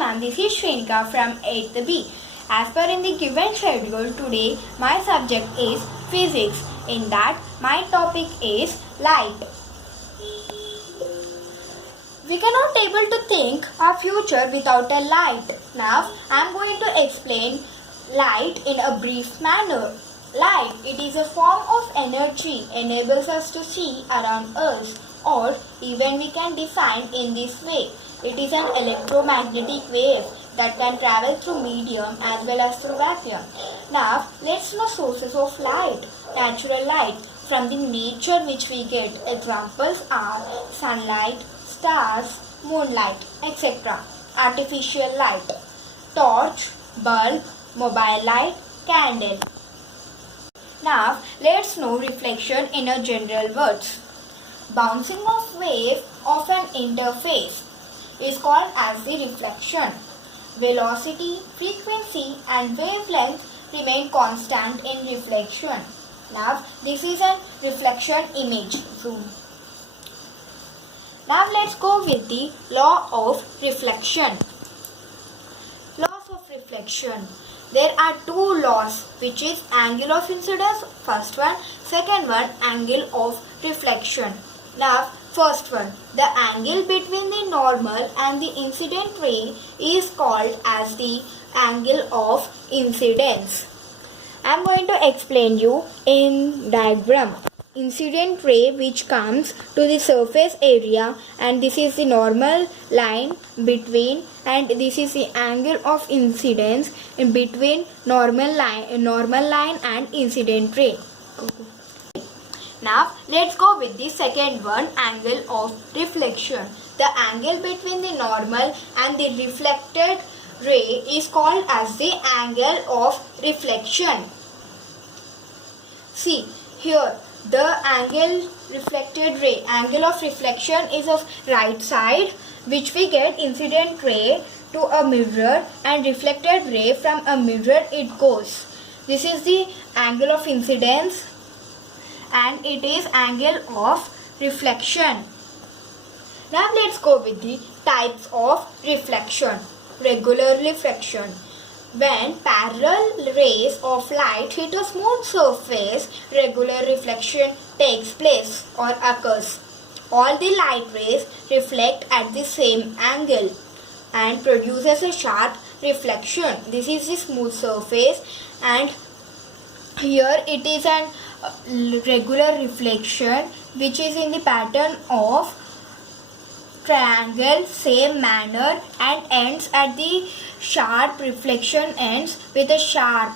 ma'am, this is Shrenika from 8th B. As per in the given schedule, today my subject is physics. In that, my topic is light. We cannot able to think our future without a light. Now, I am going to explain light in a brief manner. Light, it is a form of energy, enables us to see around us, or even we can define in this way. It is an electromagnetic wave that can travel through medium as well as through vacuum. Now, let's know sources of light. Natural light from the nature which we get. Examples are sunlight, stars, moonlight, etc. Artificial light, torch, bulb, mobile light, candle. Now, let's know reflection in a general words. Bouncing of wave of an interface is called as the reflection. Velocity, frequency and wavelength remain constant in reflection. Now, this is a reflection image. Zoom. Now, let's go with the law of reflection. Laws of reflection. There are two laws, which is angle of incidence, first one, second one, angle of reflection. Now, first one, the angle between the normal and the incident ray is called as the angle of incidence. I am going to explain you in diagram. Incident ray which comes to the surface area, and this is the normal line between, and this is the angle of incidence in between normal line and incident ray. Now let's go with the second one, angle of reflection. The angle between the normal and the reflected ray is called as the angle of reflection. See here, the angle of reflection is of right side, which we get incident ray to a mirror and reflected ray from a mirror it goes. This is the angle of incidence and it is angle of reflection. Now let's go with the types of reflection. Regular reflection. When parallel rays of light hit a smooth surface, regular reflection takes place or occurs. All the light rays reflect at the same angle and produces a sharp reflection. This is the smooth surface, and here it is an regular reflection which is in the pattern of triangle, same manner, and ends at the sharp reflection ends with a sharp.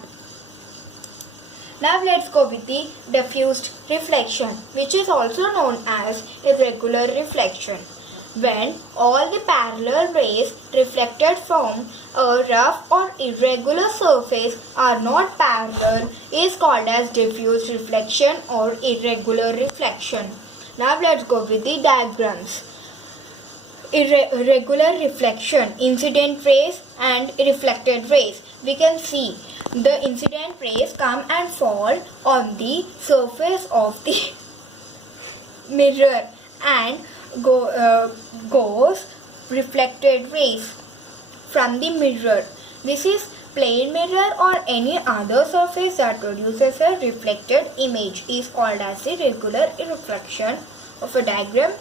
Now let's go with the diffused reflection, which is also known as irregular reflection. When all the parallel rays reflected from a rough or irregular surface are not parallel, is called as diffuse reflection or irregular reflection. Now let's go with the diagrams. Irregular reflection, incident rays and reflected rays. We can see the incident rays come and fall on the surface of the mirror, and goes reflected rays from the mirror. This is plain mirror or any other surface that produces a reflected image is called as the regular reflection of a diagram.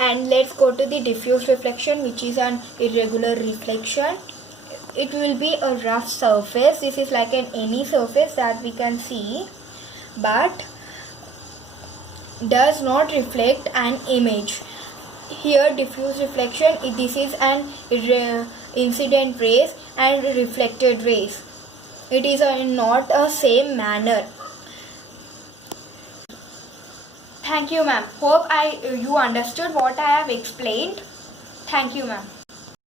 And let's go to the diffuse reflection, which is an irregular reflection. It will be a rough surface. This is like any surface that we can see, but does not reflect an image. Here diffuse reflection, this is an incident rays and reflected rays. It is not a same manner. Thank you, ma'am. Hope you understood what I have explained. Thank you, ma'am.